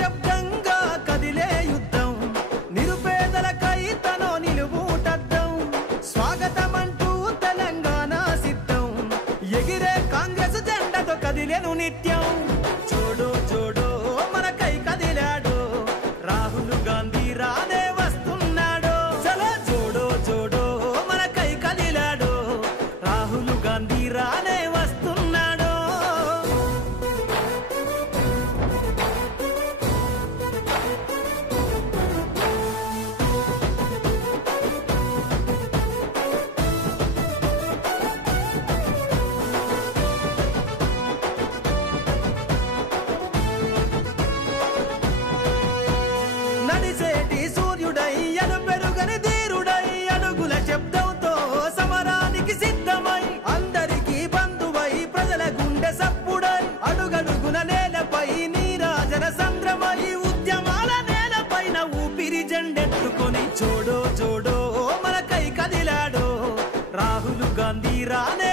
శబ్దంగా కదిలే యుద్ధం నిరుపేదలకై తనో నిలువుటద్దం స్వాగతమంటూ తెలంగాణ సిద్ధం ఎగిరే కాంగ్రెస్ జెండతో కదిలేను నిత్యం జోడో జోడో మనకై కదిలాడు రాహుల్ గాంధీ రానే వస్తున్నాడు చలో జోడో జోడో మనకై కదిలాడు రాహుల్ గాంధీ రానే వస్తున్నాడు నడిసేటి సూర్యుడై పెరుగని ధీరుడై అడుగుల శబ్దంతో సమరానికి సిద్ధమై అందరికీ బంధువై ప్రజల గుండె సప్పుడై అడుగడుగున నేలపై నీరాజన సంద్రమై ఉద్యమాల నేలపైన ఊపిరి జెండెత్తుకొని జోడో జోడో మనకై కదిలాడో రాహుల్ గాంధీ రానే